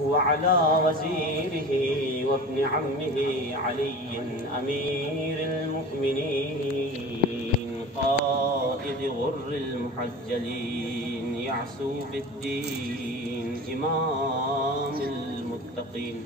वअला वज़ीरिही वब्न अम्मिही अली अमीरुल मुमिनीन क़ाइद गुर्रिल मुहज्जलीन यअसूबिद्दीन इमामिल मुत्तक़ीन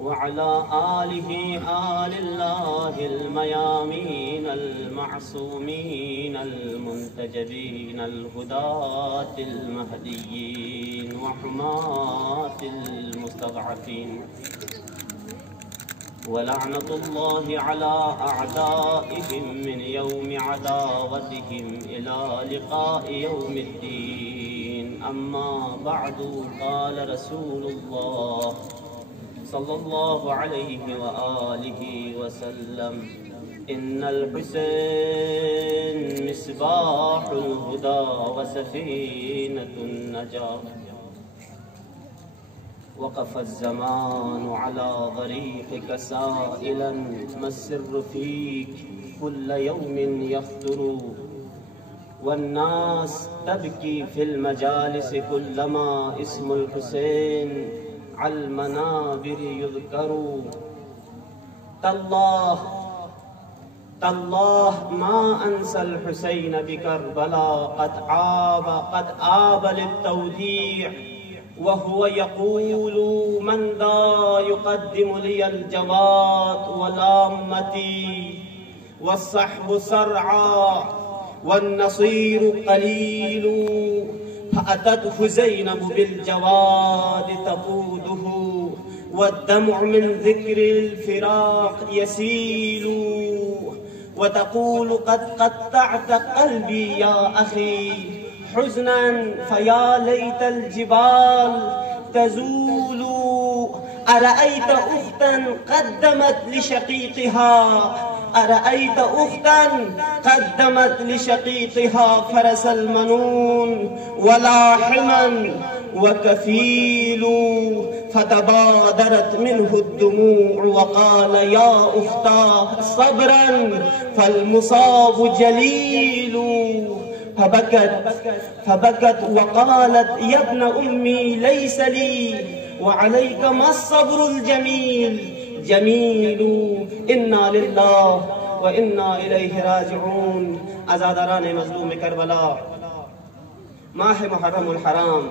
वअला आलिही आलिल्लाहिल मयामीनल मअसूमीनल मुंतजबीनल हुदातिल महदिय्यीन व हुमातिल मुस्तज़अफ़ीन व लअनतुल्लाहि अला अअदाइहिम मिन यौमि अदावतिहिम इला लिक़ाइ यौमिद्दीन अम्मा बअदु क़ाल रसूलुल्लाह सल्लल्लाहु अलैहि व आलिहि वसल्लम इन्नल हुसैन मिस्बाहुल हुदा व सफीनतुन नजात वक़फ़ ज़मानु अला ज़रीक़िक साइलन मस्सिर्रु फ़ीक कुल्ल यौमिन यफ़्तुरु वन्नास तबकी फ़िल मजालिस कुल्लमा इस्मुल हुसैन अल मनाबिर युज़करू तल्लाह तल्लाह मा अंसल हुसैन बिकरबला क़द आब लित्तौदीअ व हुव यक़ूलु मन दा युक़द्दिमु लियल जवाद व लाम्मती वस्सहबु सरआ वन्नसीरु क़लीलु फ़अततहु ज़ैनब बिलजवाद तक़ूदुहु वद्दमउ मिन ज़िक्रिल फ़िराक़ यसीलु वतक़ूलु क़द क़त्तअत क़ल्बी या अख़ी हुज़्नन फ़या लैतल जिबाल तज़ूलु अरअयत उख़्तन क़द्दमत लिशक़ीक़िहा अरअयत उख़्तन क़द्दमत लिशक़ीक़िहा फ़रसल मनून वलाहिमन वकफ़ीलु फ़तबादरत मिन्हु द्दुमूअ वक़ाल या उख़्ता सब्रन फ़लमुसाबु जलीलु फबकत वक़ालत यब्न उम्मी लैस ली वअलैक मस्सब्रुल जमील जमीलु इन्ना लिल्लाह व इन्ना इलैहि राजिऊन। आज़ादारान मज़लूम करबला माह मुहर्रमुल हराम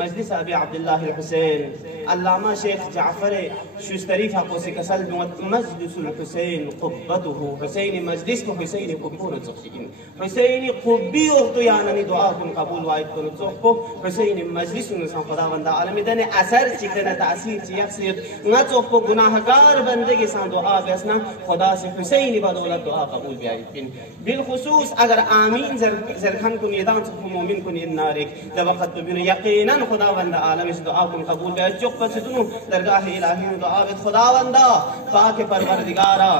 मजलिस अबी अब्दुल्लाह हुसैन अल्लामा शेख जाफर शुस्तरी फ़ाक़ोसी कसल मजलिसुल हुसैन क़ुब्बतुहु हुसैन मजलिस को हुसैन क़ुब्बुन ज़ुख़िन हुसैन क़ुब्बी और यानी दुआ कुन कबूल वाइद कुन ज़ुख़को हुसैन मजलिसुन सन खुदावंद आलम दने असर चिकना तासीर ची यक्सियत न ज़ुख़को गुनाहगार बंदे के सान दुआ बेसना खुदा से हुसैन बदौलत दुआ कबूल बिन बिलखुसूस अगर आमीन ज़रखन कुन यदान मोमिन कुन इन्नारिक दवक़त बिन यकीनन खुदावंद आलम इस दुआ को कबूल कर चुप पर सुनो दरगाह इलाही में दुआ में खुदावंदा पाक परवरदिगारा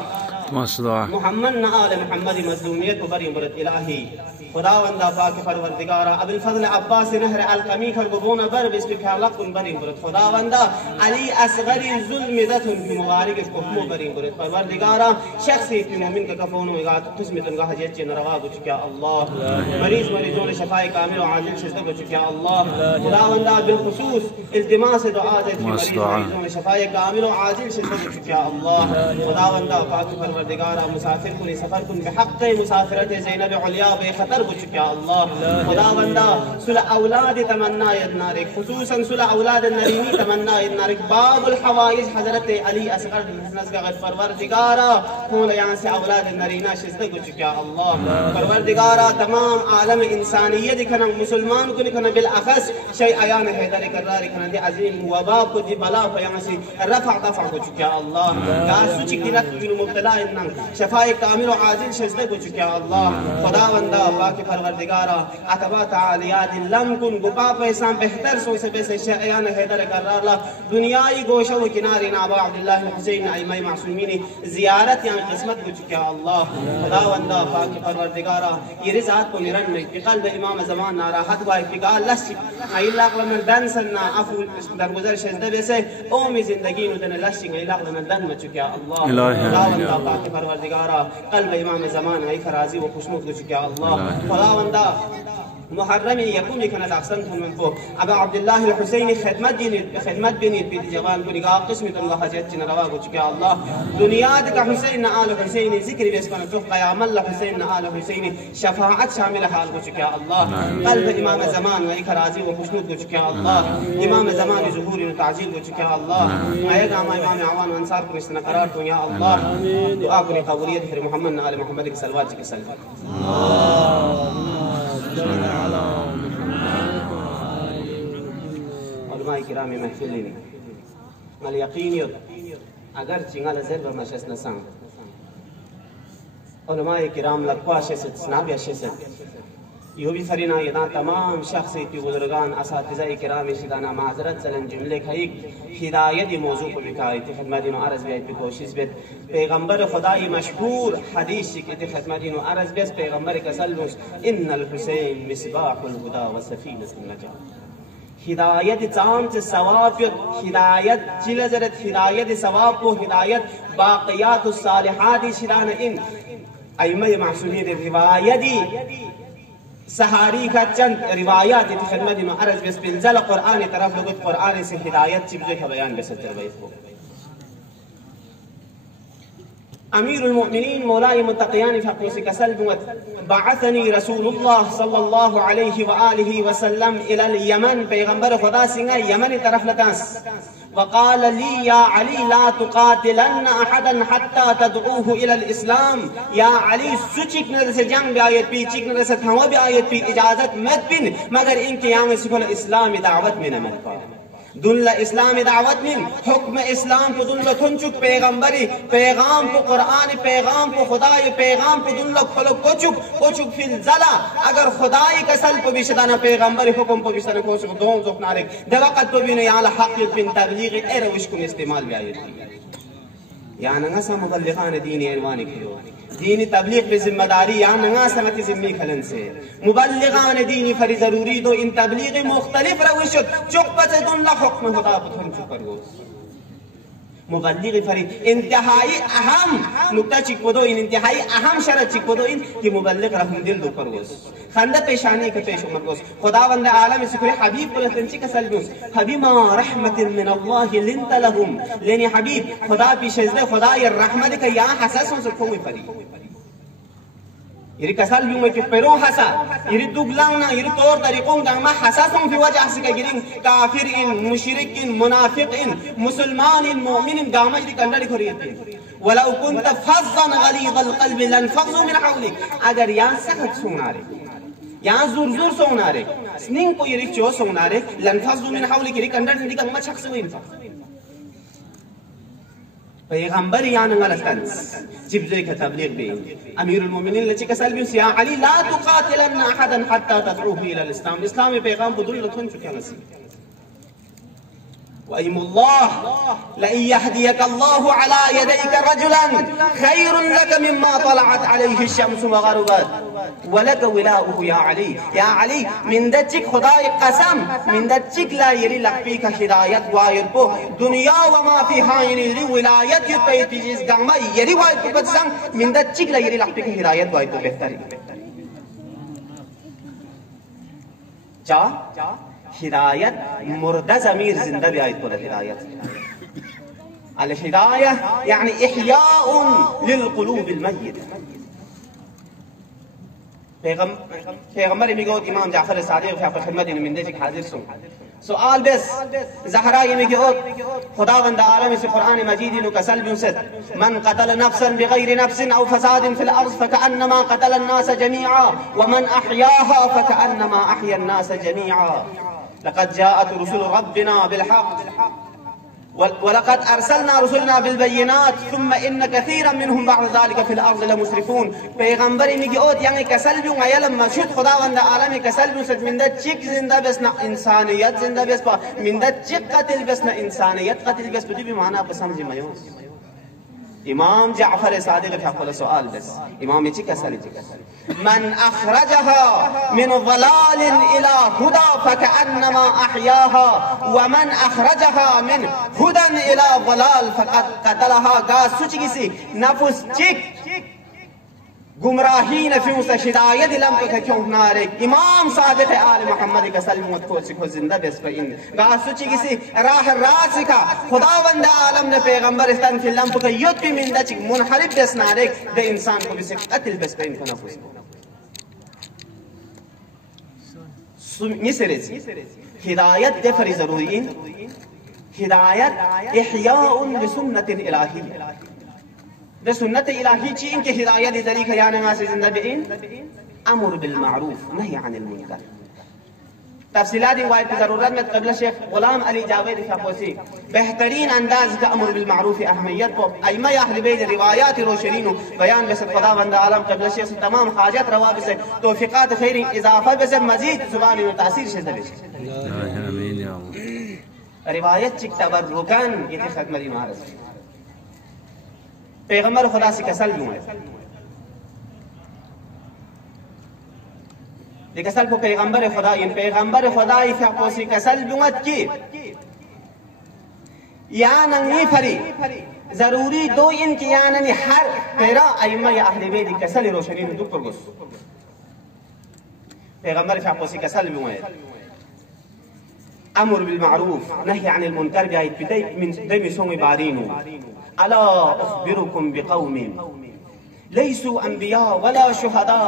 मोहम्मद न आले मोहम्मद मज़लूमियत को बरी बरत इलाही खुदावंदा पाक परवरदिगारा अबुल फज़ल अब्बास नहर अलकमी खर गुबोना बर बिस्म ख्यालक कुन बरी बरत खुदावंदा अली असगरी जुल्म दतुन की मुबारक को हुक्म बरी बरत परवरदिगारा शख्स की मोमिन का कफोनो इगात किस्मत का हजत न रवा को क्या अल्लाह मरीजों ने शफाए कामिल और आजिल सिजदा को क्या अल्लाह खुदावंदा बिलखुसूस इल्तिमास दुआ दे मरीजों ने शफाए कामिल और आजिल सिजदा को क्या अल्लाह खुदावंदा पाक परवरदिगारा मुसाफिर कुन सफर कुन बिहक़ मुसाफिरत ज़ैनब उलिया बेखतर को क्या अल्लाह खुदावंदा सुलह औलाद तमन्ना यदनारिक खुसूसन सुलह औलाद नरीनी तमन्ना यदनारिक बाबुल हवाइज हजरत अली असगर नज़गत परवरदिगारा खोल यहाँ से औलाद नरीना सिजदा को क्या अल्लाह परवरदिगारा तमाम आलम इंसानियत दिखना मुसलमान को दिखना बिलअख़स शय आयान हैदर करार दिखना दे अजीम वबा को दी बला यहाँ से रफ़ा दफ़ा को क्या अल्लाह का सुची किरत बिन मुब्तला इन्ना शफाए कामिल और आजिल सिजदा को क्या अल्लाह खुदावंदा पाक परवरदिगारा अतबा तालियात लम कुन गुपा पैसा बेहतर सो से बेसे शयान हैदर करार दुनियाई गोशो किनारे नाबा अब्दुल्लाह हुसैन अइमा मासूमीन जियारत यहाँ किस्मत को क्या अल्लाह खुदावंदा पाक परवरदिगारा ये रिज़ात को निरन में क़ल्ब इमाम ज़मान नाराहत वाई फिगा लस इलाक़ में दन सन्ना अफू दरगुजर शजदे बेसे ओ मी ज़िंदगी नु दन लस इलाक़ में दन में क्या अल्लाह खुदावंदा पाक परवरदिगारा क़ल्ब इमाम ज़मान आई फराज़ी व खुशनुद को क्या अल्लाह खुदावंदा محرم يقوم كانت أحسنتهم من فوق أبا عبد الله الحسيني خدمت بني في جوان كوني قسم تنغ حاجتنا رواق يا الله دنياتك حسين آل حسيني ذكر بيسكن تبقى يا مل حسين آل حسيني شفاعة شاملة حال يا الله قلب إمام زمان وإيك راضي وخشنود يا الله إمام زمان ظهور وتعجيل يا الله أيها إمام عوان وأنصار كنيسنا قراركم يا الله دعاء قبولية في محمد آل محمد صلواتك سلام علماء كرام محفلين اليقين اگر چنگال زرب مشس نسان علماء کرام لقوا شست سنابیا شست یہ بھی فرینا یدا تمام شخصی کی بزرگان اساتذہ کرام شدانا معذرت چلن جملے کھائیک ہدایت موضوع کو بکایت خدمتین و عرض بیت کوشش بیت پیغمبر خدای مشهور حدیث کی خدمتین و عرض بیت پیغمبر کسلوس ان الحسین مصباح الهدى وسفینۃ النجاة ہدایت چام سے ثواب ہدایت جلزرت ہدایت ثواب کو ہدایت باقیات الصالحات شدان ان ائمہ معصومین روایتی سہاری کا چند روایات کی خدمت میں عرض بس بنزل قرآن طرف لگت قرآن سے ہدایت چیزوں کا بیان بس ترویت کو امیر المؤمنین مولاي متقیان فقوس کسل بعثني رسول الله صلى الله عليه وآله وسلم إلى اليمن پیغمبر خدا سنگا یمن طرف لتانس وقال لي يا علي لا تقاتلن أحدا حتى تدعوه إلى الإسلام يا علي سوچک نظر سے جنگ بھی آیت پی چک نظر سے تھوا بھی آیت پی اجازت مت بن مگر ان کے یہاں سکھل اسلام دعوت میں نمت پا دل اسلام دعوت من حکم اسلام کو دل تھنچک پیغمبری پیغام کو قرآن پیغام کو خدای پیغام کو دل خلق کوچک فی الزلا اگر خدای کسل کو بشدانا پیغمبری حکم کو بشدانا کوچک دون زخنارک دے وقت کو بھی یہاں حق بن تبلیغ ایروش کو استعمال بھی آیت یعنی نسا مبلغان دینی عنوانی کیو دینی تبلیغ کی ذمہ داری یعنی نسا متی ذمی کھلن سے مبلغان دینی فری ضروری دو ان تبلیغ مختلف روشت چکپت دن حکم خدا پتھن چکر گو مبلغ فری انتہائی اہم نکتہ چکو دو ان انتہائی اہم شرط چکو دو ان کہ مبلغ رحم دل دو کر گوز خندہ پیشانی کا پیش عمر گوز خدا وند عالم سکر حبیب کو لکنچی کا سلگوز فبما رحمت من اللہ لنت لهم لینی حبیب خدا پیش ازدے خدا یا رحمت کا یا حساسوں سے کھوئی فری يري كسال بيوم في بيرون حسا يري دوغلانا يري طور طريقون دعما حساسهم في وجه حسكا يرين كافر مشرك منافق مسلمان مؤمن دعما يري كندري كوريتين ولو كنت فظا غليظ القلب لانفضوا من حولك اگر يان سخت سوناري يان زور سوناري سنين کو يري چو سوناري لانفضوا من حولك يري كندري دي كما شخص وين پیغمبر یعنی غلطنس جبزي كتبلیغ بين امیر المؤمنین لچی کسل بیوس یا علی لا تقاتلن احدا حتى تدعوه الى الاسلام اسلام پیغام بدل لتون چکے نسی وأيم الله لئن يهديك الله على يديك رجلا خير لك مما طلعت عليه الشمس وغربت ولك ولاؤه يا علي من دجك خداي قسم من دجك لا يري لك فيك هداية واير بو دنيا وما فيها يري ولاية يتجيز غما يري واير بو بتسان من دجك لا يري لك فيك هداية واير بو بهتري جا ہدایت مردہ ضمیر زندہ بھی آیت پر ہدایت الہدایہ یعنی احیاء للقلوب المیت پیغمبر میگوید امام جعفر صادق فی خدمت من دیفک حاضر سؤال بس زهراء میگوید خداوند عالم سے قرآن مجید نو کسل بنسد من قتل نفسا بغير نفس او فساد في الارض فكأنما قتل الناس جميعا ومن احياها فكأنما احيا الناس جميعا لقد جاءت رسل ربنا بالحق ولقد أرسلنا رسلنا بالبينات ثم إن كثيرا منهم بعد ذلك في الأرض لمسرفون پیغمبری میگی اوت یعنی کسل بیون ایلم مشهود خداوند عالمی کسل بیون ست من ده چیک زنده بسنا انسانیت زنده بس با من ده چیک قتل بسنا انسانیت قتل بس بدی بھی معنی بسمجی میوز امام جعفر صادق في حق سؤال بس امام چی کسل من أخرجها من ضلال إلى هدى فكأنما أحياها ومن أخرجها من هدى إلى ضلال فقد قتلها قاس سوچ کسی نفس چک गुमराही नफियों से हिदायत दिलम पे क्यों नारे इमाम सादिक आल मोहम्मद का सलमत को सिखो जिंदा बेस पे इन गासुची किसी राह रासिका खुदावंद आलम ने पैगंबर इस्तान फिल्म पे युद्ध भी मिंदा चिक मुनहरिफ बेस नारे दे इंसान को भी सिख कत्ल बेस पे इनको नफुस निसरे हिदायत दे फरी जरूरी हिदायत इहयाउन बिसुन्नतिन इलाही दे सुन्नत इलाही ची इनके हिदायत जरी खयाने में से जिंदा बेइन अमर बिल मारूफ नही अनिल मुनकर तफसीलात रिवायत की जरूरत में क़ब्ल शेख गुलाम अली जावेद फ़ाक़ोसी बेहतरीन अंदाज का अमर बिल मारूफ अहमियत को अइमा अहले बैत रिवायात रोशनीन बयान बस खुदावंद आलम क़ब्ल शेख से तमाम हाजत रवा से तौफीक़ात खैर इजाफा बस मजीद जुबान में तासीर से दले आमीन या अल्लाह रिवायत चिक तबरुकन ये खत्म इमारत पैगंबर खुदा से कसल यूं है ये कसल को पैगंबर खुदा इन पैगंबर खुदा फ़ाक़ोसी कसल बुमत की या नंगी फरी जरूरी दो इनकी या नंगी हर तेरा अइमा या अहले बैत कसल रोशनी में दुपर गुस पैगंबर फ़ाक़ोसी कसल बुम है अमर बिल मारूफ नही अनिल मुनकर भी बिदाई min demi songi barinu ala ukhbirukum biqaumin laysu anbiya wala shuhada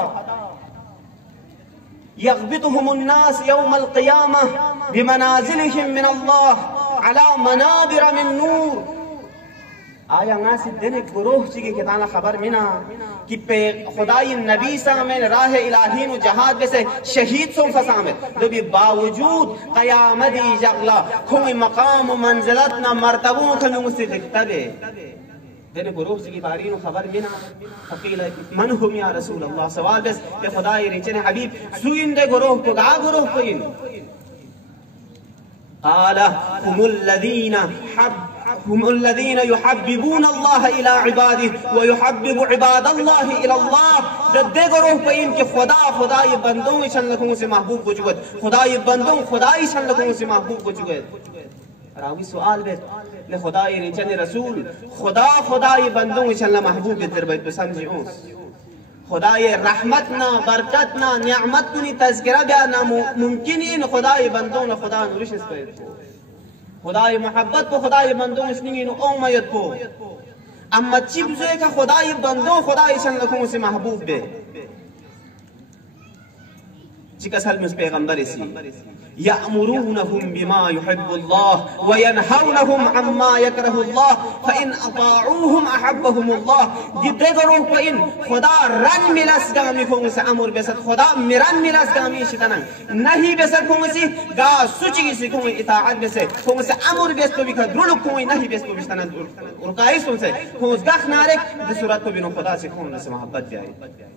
yaghbituhum an-nas yawm al-qiyamah bimanazilihim min Allah ala manabir min nur आया नास दिन गुरोह ची के ताना खबर मिना कि पे खुदाई नबी सामने राह इलाही नु जहाद में से शहीद सों फसामत तो भी बावजूद क़यामती जगला कोई मकाम व मंजिलत ना मर्तबों के मुझसे दिखतबे दिन गुरोह ची की बारी नु खबर मिना फकील मन हुम या रसूल अल्लाह सवाल बस के खुदाई रिचने हबीब सुइन दे गुरोह को गा गुरोह को इन आला هم الذين يحببون الله إلى عباده ويحبب عباد الله إلى الله दे गरोह पे इनके खुदा ये बंदों शन लखों से महबूब वजूद खुदा ये बंदों खुदा ही शन लखों से महबूब वजूद रावी सवाल बे ले खुदा ये रिचन रसूल खुदा ये बंदों शन महबूब के तरबत समझियो खुदा ये रहमत ना बरकत ना नियामत कुनी तज़किरा बया ना मुमकिन इन खुदा ये बंदों ना खुदा नुरिश इस पे खुदाई मोहब्बत को खुदाई बंदों इसलिए उम्मीद को अम्मा चिब्ज़े का खुदाई बंदों खुदाई शन लखों से महबूब बे जिकसल में पैगंबर इसी यअमुरूनहुम बिमा युहिब्बुल्लाह व यनहौनहुम अम्मा यकरहुल्लाह फइन अताऊहुम अहब्बहुमुल्लाह जिदे गरोह को इन खुदा रन मिलस गामी को से अमर बेसत खुदा मिरन मिलस गामी शितन नहीं बेसत को से गा सुची से को इताअत बेसे को से अमर बेस को भी द्रुल को नहीं बेस को बिस्तन रुकाई सुन से को गख नारे सूरत को बिनो खुदा से को से मोहब्बत जाए